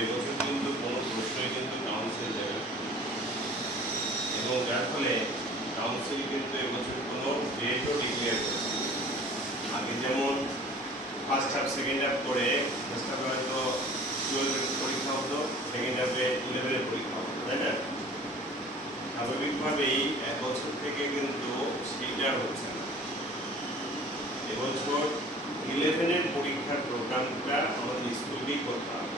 এবছর কিন্তু কোনো প্রশ্নই কিন্তু কাউন্সিল দেবে না। এবং যার ফলে কাউন্সিল কিন্তু এবছর কোনো ডেটও ডিক্লেয়ার করছে না। আগে যেমন ফার্স্ট হাফ সেকেন্ড হাফ করে ফার্স্ট হাফে হয়তো 12 পরীক্ষা হতো, সেকেন্ড হাফে 11 পরীক্ষা হতো, তাই না? স্বাভাবিকভাবেই এক বছর থেকে কিন্তু সেইটা হচ্ছে না। এবছর 11 পরীক্ষার প্রোগ্রামটা আমাদের স্কুলেই করতে হবে,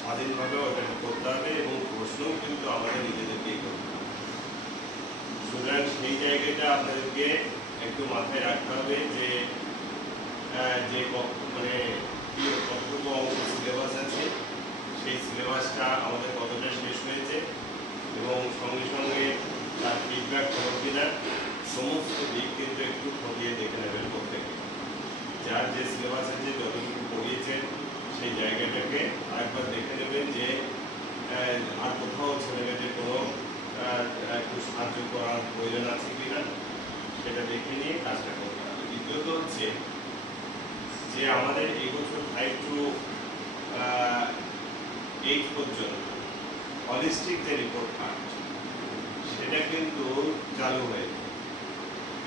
স্বাধীনভাবে ওটাকে করতে হবে এবং প্রশ্নও কিন্তু আমাদের নিজেদেরকেই করতে হবে। সুতরাং সেই জায়গাটা আপনাদেরকে একটু মাথায় রাখতে হবে যে যে কতটুকু অংশ সিলেবাস আছে, সেই সিলেবাসটা আমাদের কতটা শেষ হয়েছে এবং সঙ্গে সঙ্গে তার ফিডব্যাক হলো কিনা, সমস্ত দিক কিন্তু একটু খতিয়ে দেখে নেবেন প্রত্যেকে। যার যে সিলেবাস আছে, যতটুকু পড়িয়েছেন সেই জায়গাটাকে আরেকবার দেখে নেবেন যে আর কোথাও ছেলেমেয়েদের কোনো একটু সাহায্য করার প্রয়োজন আছে কিনা, সেটা দেখে নিয়ে কাজটা করতে হবে। দ্বিতীয়ত হচ্ছে যে আমাদের এই বছর 5 to 8 পর্যন্ত হলিস্টিক যে রিপোর্ট কার্ড, সেটা কিন্তু চালু হয়েছে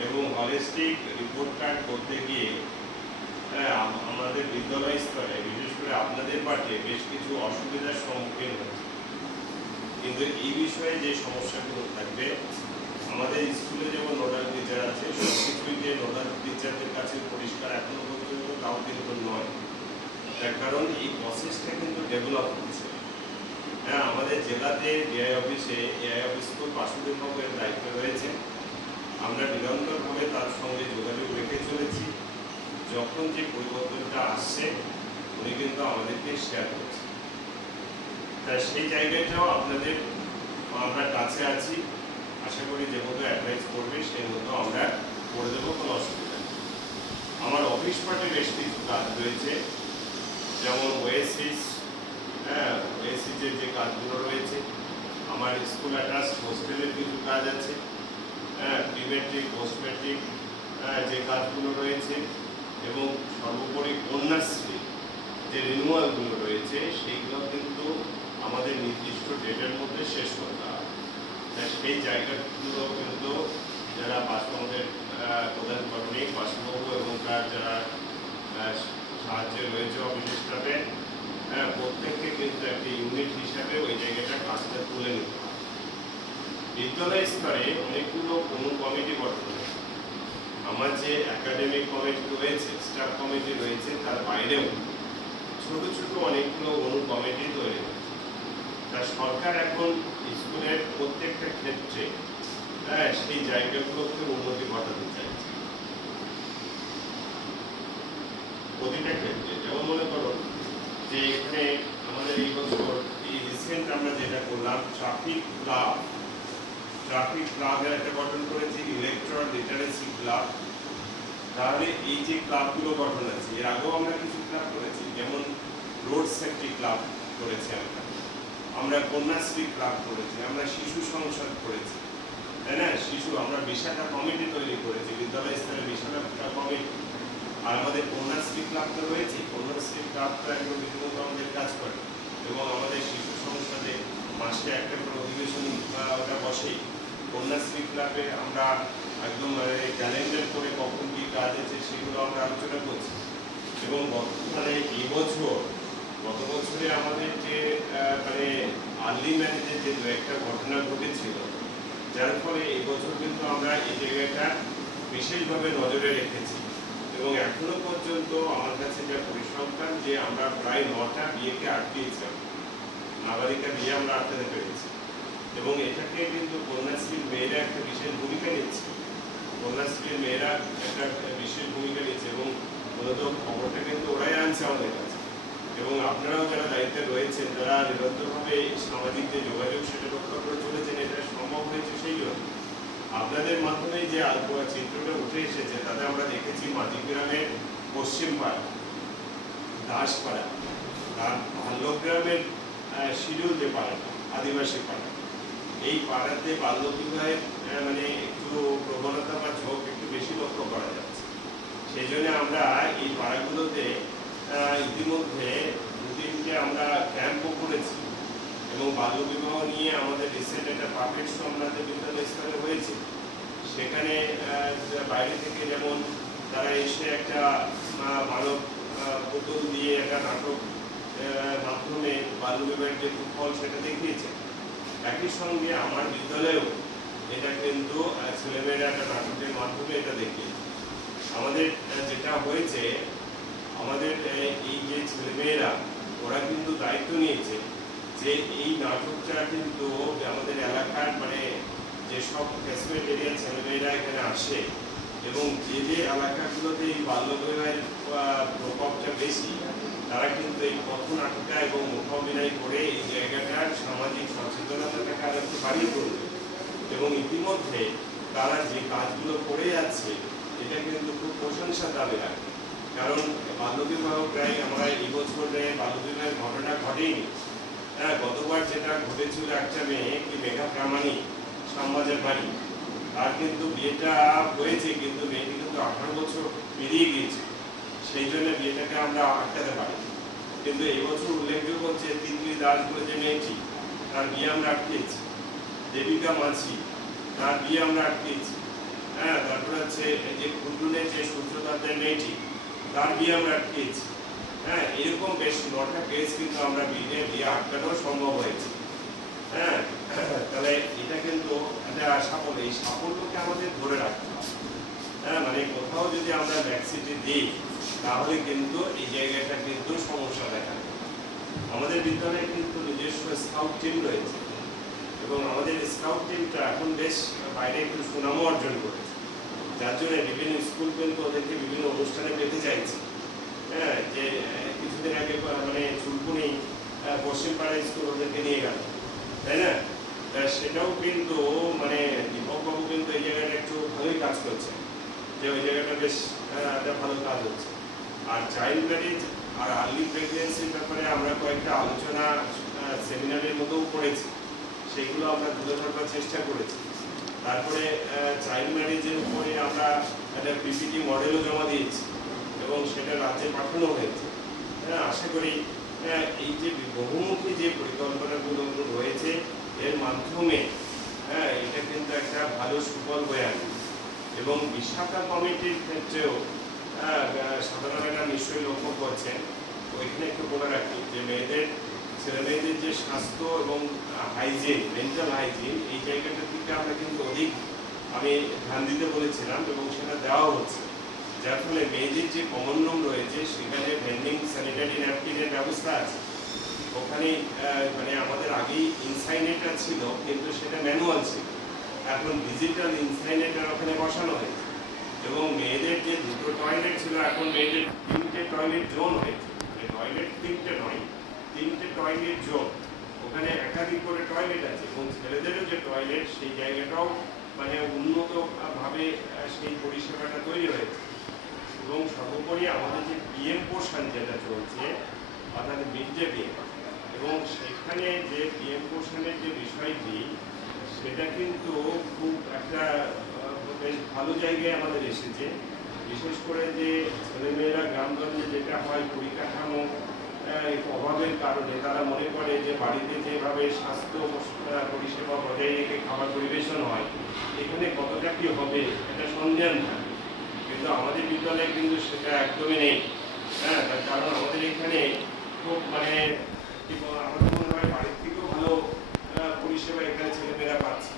এবং হলিস্টিক রিপোর্ট কার্ড করতে গিয়ে আমাদের বিদ্যালয় স্তরে বিশেষ করে আপনাদের পাঠে বেশ কিছু অসুবিধার সম্মুখীন হচ্ছে। কিন্তু এই বিষয়ে যে সমস্যাগুলো থাকবে, আমাদের স্কুলে যেমন নোডাল টিচার আছে, সবকিছুই যে নোডাল টিচারদের কাছে পরিষ্কার এখনো পর্যন্ত তাও কিন্তু নয়। তার কারণ এই প্রসেসটা কিন্তু ডেভেলপ হচ্ছে। হ্যাঁ, আমাদের জেলাতে ডিআই অফিসে এআই অফিস বাসুদেব বাবুর দায়িত্ব রয়েছে। আমরা নিরন্তরভাবে তার সঙ্গে যোগাযোগ রেখে চলেছি। যখন যে পরিবর্তনটা আসছে উনি কিন্তু আমাদেরকে শেয়ার করছে। তাই সেই জায়গাটাও আপনাদের আমরা কাছে আছি, আশা করি যে মতো অ্যাডভাইস করবে সেই মতো আমরা করে দেবো, কোনো অসুবিধা নেই। আমার অফিস পার্টে বেশ কিছু কাজ রয়েছে, যেমন ওয়েসিস, ওয়েসিসের যে কাজগুলো রয়েছে, আমার স্কুল অ্যাটাচড হোস্টেলের কিছু কাজ আছে, প্রি মেট্রিক পোস্ট মেট্রিক যে কাজগুলো রয়েছে এবং সর্বোপরি কন্যাশ্রী যে রিনিউয়ালগুলো রয়েছে সেইগুলো কিন্তু আমাদের নির্দিষ্ট ডেটের মধ্যে শেষ করতে হবে। সেই জায়গাগুলো কিন্তু যারা আমাদের প্রধান কর্মী বাসুবাবু এবং তার যারা সাহায্যে রয়েছে অফিস স্টাফে, প্রত্যেককে কিন্তু একটি ইউনিট হিসাবে ওই জায়গাটা কাজটা তুলে নিতে হবে। বিদ্যালয় স্তরে অনেকগুলো কমিটি গঠন হয়েছে। আমার যে একাডেমিক কমিটি রয়েছে, স্টাফ কমিটি রয়েছে, তার বাইরেও ছোট ছোট অনেকগুলো কমিটি তৈরি হয়েছে। তা সরকার এখন স্কুলের প্রত্যেকটা ক্ষেত্রে সেই জায়গাগুলোকে উন্নতি ঘটাতে চাইছে প্রতিটা ক্ষেত্রে। যেমন মনে করো যে এখানে আমাদের এই বছর এই রিসেন্ট আমরা যেটা করলাম, ট্রাফিক ক্লাবের একটা গঠন করেছি, ইলেকট্রাল লিটারেসি ক্লাব। তাহলে এই যে ক্লাবগুলো গঠন আছে, এর আগেও আমরা কিছু ক্লাব করেছি, যেমন রোড সেফটি ক্লাব করেছি, আমরা কন্যাশ্রী ক্লাব করেছি, আমরা শিশু সংসদ করেছি, তাই না? আমরা বিশাখা কমিটি তৈরি করেছি, বিদ্যালয় স্তরে বিশাখা কমিটি। আর আমাদের কন্যাশ্রী ক্লাব তো রয়েছে, কন্যাশ্রী ক্লাব তো একদম রীতিমতো আমাদের কাজ করে এবং আমাদের শিশু সংসদে মাসে একটা করে অধিবেশন ওটা বসেই। কন্যাশ্রী ক্লাবে আমরা একদম ক্যালেন্ডার করে কখন কী কাজ আছে সেগুলো আমরা আলোচনা করছি। এবং বর্তমানে গত বছরে আমাদের যে আর্লি ম্যারেজের যে দু একটা ঘটনা ঘটেছিল, যার ফলে এই বছর কিন্তু আমরা এই জায়গাটা বিশেষভাবে নজরে রেখেছি এবং এখনো পর্যন্ত আমার কাছে যা পরিসংখ্যান যে আমরা প্রায় 9টা বিয়েকে আটকিয়েছি, নাবালিকা বিয়ে আমরা আটকাতে পেরেছি এবং এটাকে কিন্তু কন্যাশ্রীর মেয়েরা একটা বিশেষ ভূমিকা নিচ্ছে। কন্যাশ্রীর মেয়েরা একটা বিশেষ ভূমিকা নিচ্ছে এবং মূলত খবরটা কিন্তু ওরাই আনছে আমাদের কাছে। এবং আপনারাও যারা দায়িত্বে রয়েছেন, তারা নিরন্তরভাবে সামাজিক যে যোগাযোগ সেটা রক্ষা করে চলেছেন, এটা সম্ভব হয়েছে সেই জন্য। আপনাদের মাধ্যমে যে চিত্রটা উঠে এসেছে তাতে আমরা দেখেছি মাঝিগ্রামের পশ্চিম পাড়া, দাসপাড়া, আর ভাল্লগ্রামের শিডিউল যে পাড়াটা, আদিবাসী পাড়া, এই পাড়াতে বাল্যবিবাহের একটু প্রবণতা বা ঝোঁক একটু বেশি লক্ষ্য করা যাচ্ছে। সেই জন্য আমরা এই পাড়াগুলোতে ইতিমধ্যে 2-3টে আমরা ক্যাম্পও করে বাল্যবিবাহ নিয়ে আমাদের রিসেন্ট একটা পাবলিক আপনাদের বিদ্যালয় স্তরে হয়েছে। সেখানে বাইরে থেকে যেমন তারা এসে একটা মানব পুতুল দিয়ে একটা নাটক মাধ্যমে বাল্যবিবাহের যে কুফল সেটা দেখিয়েছে। একই সঙ্গে আমার বিদ্যালয়েও এটা কিন্তু ছেলেমেয়েরা একটা নাটকের মাধ্যমে এটা দেখিয়েছে। আমাদের যেটা হয়েছে, আমাদের এই যে ছেলেমেয়েরা ওরা কিন্তু দায়িত্ব নিয়েছে যে এই নাটকটা কিন্তু আমাদের এলাকার মানে যেসব ক্যাসমেট এরিয়ার ছেলেমেয়েরা এখানে আসে এবং যে যে এলাকাগুলোতে এই বাল্যবিবাহের প্রকোপটা বেশি, তারা কিন্তু এই পথনাটিকা এবং মুখাভিনয় করে এই জায়গাটার সামাজিক সচেতনতাটাকে আরো একটু বাড়িয়ে তুলবে। এবং ইতিমধ্যে তারা যে কাজগুলো করে যাচ্ছে এটা কিন্তু খুব প্রশংসার দাবি রাখে। কারণ বাল্যবিবাহ প্রায় আমরা এই বছরে বাল্যবিবাহের ঘটনা ঘটেইনি। হ্যাঁ, গতবার যেটা ঘটেছিল একটা মেয়ে কি মেঘা প্রামাণিক শ্যামবাজার বাড়ি, তার কিন্তু বিয়েটা হয়েছে কিন্তু মেয়েটি কিন্তু 18 বছর পেরিয়ে গিয়েছে, সেই জন্য বিয়েটাকে আমরা আটকাতে পারি। কিন্তু এই বছর উল্লেখযোগ্য হচ্ছে তিতলি দাস বলে যে মেয়েটি, তার বিয়ে আমরা আটকেছি। দেবিকা মাঝি, তার বিয়ে আমরা আটকেছি। হ্যাঁ, তারপরে হচ্ছে যে খুটুনের যে সূত্রধারদের মেয়েটি, তার বিয়ে আমরা আটকেছি। হ্যাঁ, এরকম বেশ 9টা কেস কিন্তু আমরা বিয়ে আটকানো সম্ভব হয়েছে। হ্যাঁ, তাহলে এটা কিন্তু একটা সাফল্য। এই সাফল্যকে আমাদের ধরে রাখতে হবে। হ্যাঁ, মানে কোথাও যদি আমরা ভ্যাকসিটি দিই তাহলে কিন্তু এই জায়গাটা কিন্তু সমস্যা দেখা দেয়। আমাদের বিদ্যালয়ে কিন্তু নিজস্ব স্কাউট টিম রয়েছে এবং আমাদের স্কাউট টিমটা এখন বেশ বাইরে একটু সুনামও অর্জন করেছে, যার জন্য বিভিন্ন স্কুল কিন্তু ওদেরকে বিভিন্ন অনুষ্ঠানে পেতে চাইছে। হ্যাঁ, যে কিছুদিন আগে মানে চুলকুনি পশ্চিমপাড়া স্কুল ওদেরকে নিয়ে গেল, তাই না? সেটাও কিন্তু মানে দীপকবাবু কিন্তু এই জায়গাটা একটু ভালোই কাজ করছে, যে ওই জায়গাটা বেশ একটা ভালো কাজ হচ্ছে। আর চাইল্ড ম্যারেজ আর আর্লি প্রেগনেন্সির ব্যাপারে আমরা কয়েকটা আলোচনা সেমিনারের মধ্যেও করেছি, সেগুলো আমরা তুলে ধরবার চেষ্টা করেছি। তারপরে চাইল্ড ম্যারেজের উপরে আমরা একটা পিপিটি মডেলও জমা দিয়েছি এবং সেটা রাজ্যে পাঠানো হয়েছে। হ্যাঁ, আশা করি এই যে বহুমুখী যে পরিকল্পনাগুলো রয়েছে এর মাধ্যমে এটা কিন্তু একটা ভালো সুফল বয়ে আনবে। এবং বিশাখা কমিটির ক্ষেত্রেও সাধারণেরা নিশ্চয়ই লক্ষ্য করছেন, ওইখানে একটু বলে রাখি যে ছেলে মেয়েদের যে স্বাস্থ্য এবং হাইজিন, মেন্টাল হাইজিন, এই জায়গাটার দিকে আমরা কিন্তু অধিক আমি ধ্যান দিতে বলেছিলাম এবং সেটা দেওয়া হচ্ছে। যার ফলে মেয়েদের যে কমন রুম রয়েছে সেখানে ভেন্ডিং স্যানিটারি ন্যাপকিনের ব্যবস্থা আছে। ওখানে মানে আমাদের আগেই ইনসাইনেটার ছিল কিন্তু সেটা ম্যানুয়াল ছিল, এখন ডিজিটাল ইনসাইনেটার ওখানে বসানো হয়েছে। এবং মেয়েদের যে 2টো টয়লেট ছিল এখন মেয়েদের 3টে টয়লেট জোন হয়েছে। টয়লেট 3টে নয়, 3টে টয়লেট জোন, ওখানে একাধিক করে টয়লেট আছে। এবং ছেলেদেরও যে টয়লেট সেই জায়গাটাও মানে উন্নতভাবে সেই পরিষেবাটা তৈরি হয়েছে। এবং সর্বোপরি আমাদের যে পিএম পোষণ যেটা চলছে অর্থাৎ মিড ডে মিল, এবং সেখানে যে পিএম পোষণের যে বিষয়টি সেটা কিন্তু খুব একটা বেশ ভালো জায়গায় আমাদের এসেছে। বিশেষ করে যে ছেলেমেয়েরা গ্রামগঞ্জে যেটা হয় পরিকাঠামো অভাবের কারণে তারা মনে করে যে বাড়িতে যেভাবে স্বাস্থ্য পরিষেবা বজায় রেখে খাবার পরিবেশন হয় এখানে কতটা কি হবে এটা সন্দেহ থাকে, কিন্তু আমাদের বিদ্যালয়ে কিন্তু সেটা একদমই নেই। হ্যাঁ, তার কারণ আমাদের এখানে খুব মানে আমাদের মনে হয় বাড়ির থেকেও ভালো পরিষেবা এখানে ছেলেমেয়েরা পাচ্ছে,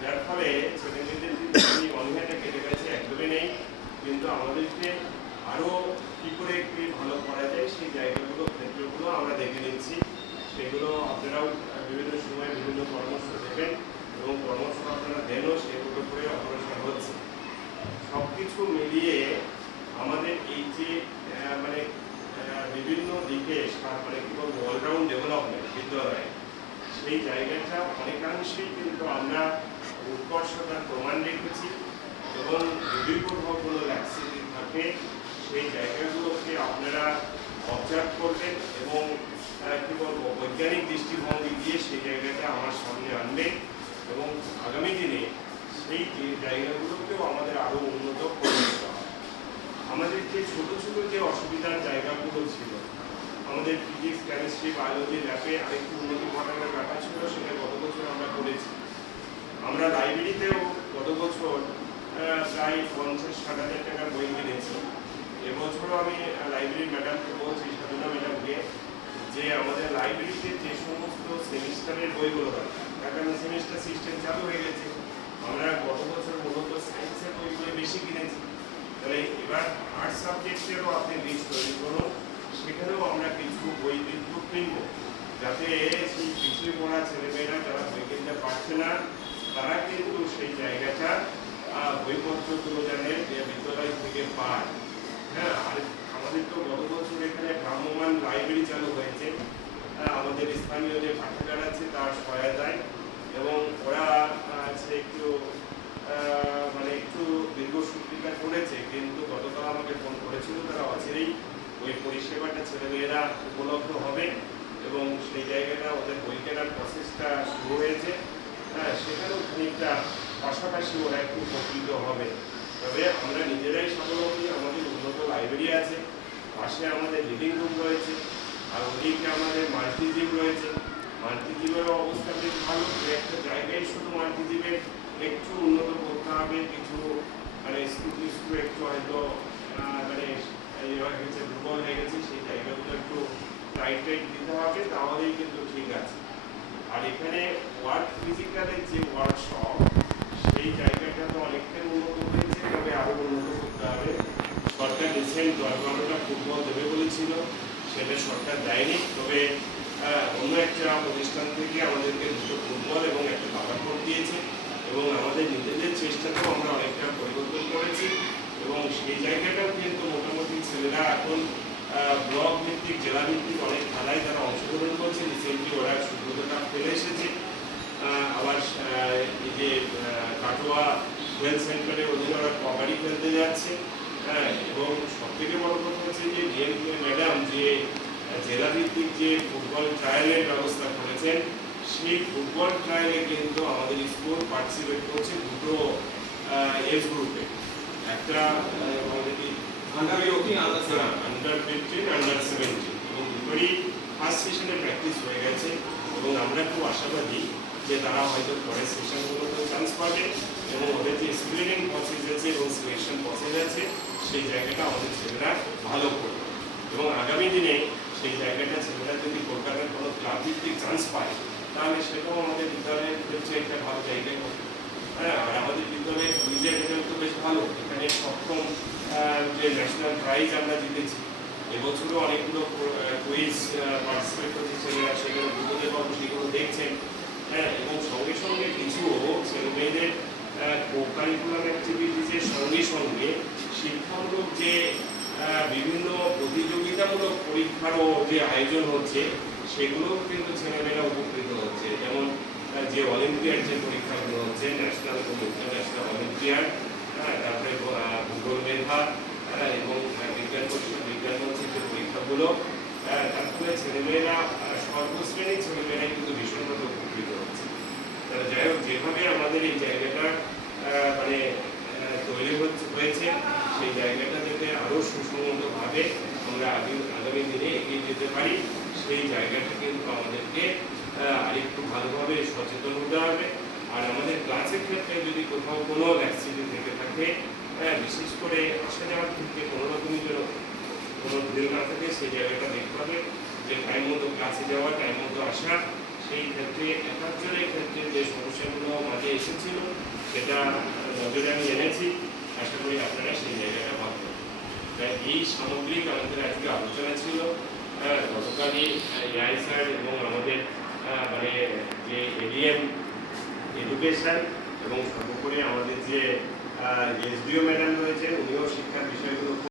যার ফলে ছেলেমেয়েদের যে অনীহাটা কেটে গেছে একদমই নেই। কিন্তু আমাদেরকে আরও কী করে কি ভালো করা যায় সেই জায়গাগুলো ক্ষেত্রগুলো আমরা দেখে নিচ্ছি। সেগুলো আপনারাও বিভিন্ন সময় বিভিন্ন পরামর্শ দেবেন এবং পরামর্শ আপনারা দেনও সেগুলো করে অগ্রসর হচ্ছে। সব কিছু মিলিয়ে আমাদের এই যে মানে বিভিন্ন দিকে মানে কি বলবো অলরাউন্ড ডেভেলপমেন্ট বিদ্যালয়ে, সেই জায়গাটা অনেকাংশেই কিন্তু আমরা উৎকর্ষতার প্রমাণ রেখেছি। এবং যদি কোথাও কোনো ল্যাক্সিটি থাকে সেই জায়গাগুলোকে আপনারা অবজার্ভ করবেন এবং কি বলবো বৈজ্ঞানিক দৃষ্টিভঙ্গি দিয়ে সেই জায়গাটা আমার সামনে আনবেন এবং আগামী দিনে সেই জায়গাগুলোকেও আমাদের আরও উন্নত করে দিতে হবে। আমাদের যে ছোট ছোট যে অসুবিধার জায়গাগুলো ছিল, আমাদের ফিজিক্স কেমিস্ট্রি বায়োলজি ল্যাবে আরেকটু উন্নতি ঘটানোর ব্যাপার ছিল। সেটা গত বছর আমরা করেছি। আমরা লাইব্রেরিতেও গত বছর প্রায় 50-60 হাজার টাকার বই কিনেছি। এবছরও আমি লাইব্রেরির ম্যাডামকে বলছি, সাধনা ম্যাডামকে, যে আমাদের লাইব্রেরিতে যে সমস্ত সেমিস্টারের বইগুলো দরকার, আগামী সেমিস্টার সিস্টেম চালু হয়ে গেছে, আমরা গত বছর মূলত সায়েন্সের বইগুলো বেশি কিনেছি। তাহলে এবার আর্টস সাবজেক্টেরও আপনি লিস্ট তৈরি করুন, সেখানেও আমরা কিছু বই কিন্তু কিনবো, যাতে সেই পিছিয়ে পড়া ছেলেমেয়েরা যারা বই কিনতে পারছে না তারা কিন্তু সেই জায়গাটা বইপত্রগুলো জানে যে বিদ্যালয় থেকে পায়। হ্যাঁ, আর আমাদের তো গত বছর এখানে ভ্রাম্যমাণ লাইব্রেরি চালু হয়েছে আমাদের স্থানীয় যে পাঠাগার আছে তার সহায়তায়, এবং ওরা একটু মানে একটু দীর্ঘ সূত্রিকা করেছে, কিন্তু গতকাল আমাকে ফোন করেছিল তারা অচিরেই ওই পরিষেবাটা ছেলেমেয়েরা উপলব্ধ হবে এবং সেই জায়গাটা ওদের বই কেনার প্রসেসটা শুরু হয়েছে। হ্যাঁ, সেখানেও খানিকটা পাশাপাশি ওরা একটু উপকৃত হবে। তবে আমরা নিজেরাই স্বাবলম্বী, আমাদের উন্নত লাইব্রেরি আছে, পাশে আমাদের লিভিং রুম রয়েছে, আর ওদিকে আমাদের মাল্টিজিম রয়েছে। মাল্টিজিমের অবস্থা বেশ ভালো, একটা জায়গায় শুধু মাল্টিজিমের একটু উন্নত করতে হবে, কিছু মানে স্কুল একটু হয়তো মানে দুর্বল হয়ে গেছে, সেই জায়গাগুলো একটু টাইট দিতে হবে, তাহলেই কিন্তু ঠিক আছে। আর এখানে ওয়ার্ক ফিজিক্যালের যে ওয়ার্কশপ, সেই জায়গাটা তো অনেকটাই উন্নত হয়েছে, তবে আরো উন্নত করতে হবে। সরকার রিসেন্ট 10-12টা ফুটবল দেবে বলেছিল, সেটা সরকার দেয়নি, তবে অন্য একটা প্রতিষ্ঠান থেকে আমাদেরকে 2টো ফুটবল এবং একটা দাবা কোর্ট দিয়েছে, এবং আমাদের নিজেদের চেষ্টাতেও আমরা অনেকটা পরিবর্তন করেছি, এবং সেই জায়গাটাও কিন্তু মোটামুটি ছেলেরা এখন ব্লক ভিত্তিক, জেলা ভিত্তিক অনেক খেলায় তারা অংশগ্রহণ করছে। রিসেন্টলি ওরা সুব্রতটা ফেলে এসেছে, আবার এই যে কাটোয়া হেলথ সেন্টারের অধীনে ওরা কবাডি খেলতে যাচ্ছে। হ্যাঁ, এবং সব থেকে বড় কথা হচ্ছে যে ডিএমকে ম্যাডাম যে জেলা ভিত্তিক যে ফুটবল ট্রায়ালের ব্যবস্থা করেছেন, সেই ফুটবল ট্রায়ালে কিন্তু আমাদের স্কুল পার্টিসিপেট করছে 2টো এজ গ্রুপে, একটা অলরেডি আন্ডার 15, আন্ডার 17, এবং দুটোরই ফার্স্ট সেশনে প্র্যাকটিস হয়ে গেছে, এবং আমরা খুব আশাবাদী যে তারা হয়তো পরের সেশনগুলোতে চান্স পাবে, এবং ওদের যে স্ক্রিনিং প্রসেস আছে এবং সিলেকশন প্রসেস আছে, সেই জায়গাটা আমাদের ছেলেরা ভালো করবে, এবং আগামী দিনে সেই জায়গাটা ছেলেরা যদি কলকাতার কোনো ক্লাব ভিত্তিক চান্স পায়, তাহলে সেটাও আমাদের বিদ্যালয়ের ক্ষেত্রে একটা ভালো জায়গায় হবে। হ্যাঁ, আর আমাদের বিদ্যালয়ের কুইজের রেজাল্ট তো বেশ ভালো, এখানে সপ্তম যে ন্যাশনাল প্রাইজ আমরা জিতেছি। এবছরও অনেকগুলো কুইজ পার্টিসিপেট করছে ছেলেরা, সেগুলো গুগলে পাবো, সেগুলো দেখছেন। হ্যাঁ, এবং সঙ্গে সঙ্গে কিছু ছেলেমেয়েদের কো-কারিকুলাম অ্যাক্টিভিটিসের সঙ্গে সঙ্গে শিক্ষামূলক যে বিভিন্ন প্রতিযোগিতামূলক পরীক্ষারও যে আয়োজন হচ্ছে, সেগুলোও কিন্তু ছেলেমেয়েরা উপকৃত হচ্ছে। যেমন যে অলিম্পিয়াড যে পরীক্ষাগুলো হচ্ছে, ন্যাশনাল এবং ইন্টারন্যাশনাল অলিম্পিয়াড, তারপরে ভূগোল মেধা এবং বিজ্ঞান পরিষদ বিজ্ঞান মঞ্চের যে পরীক্ষাগুলো, তার ফলে ছেলেমেয়েরা সর্বশ্রেণীর ছেলেমেয়েরা কিন্তু ভীষণভাবে উপকৃত হচ্ছে। তাহলে যাই হোক, যেভাবে আমাদের এই জায়গাটা মানে তৈরি হয়েছে, সেই জায়গাটা যাতে আরও সুসংহতভাবে আমরা আগামী দিনে এগিয়ে যেতে পারি, সেই জায়গাটা কিন্তু আমাদেরকে আরেকটু ভালোভাবে সচেতন হতে হবে। আর আমাদের ক্লাসের ক্ষেত্রে যদি কোথাও কোনো অ্যাক্সিডেন্ট থেকে থাকে, বিশেষ করে আসা যাওয়ার ক্ষেত্রে কোনো রকমই যেন কোনো ভুল না থাকে, সেই জায়গাটা দেখতে হবে যে টাইম মতো ক্লাসে যাওয়া, টাইম মতো আসা। সেই ক্ষেত্রে একাত্তরের ক্ষেত্রে যে সমস্যাগুলো মাঝে এসেছিল, সেটা নজরে আমি এনেছি, আশা করি আপনারা সেই জায়গাটা ভাববেন। তাই এই সামগ্রিক আমাদের আজকে আলোচনা ছিল। গতকালই এআই স্যার এবং আমাদের মানে যে এডিএম এডুকেশন এবং সর্বোপরি আমাদের যে এসডিও ম্যাডাম রয়েছেন, উনিও শিক্ষার বিষয়গুলো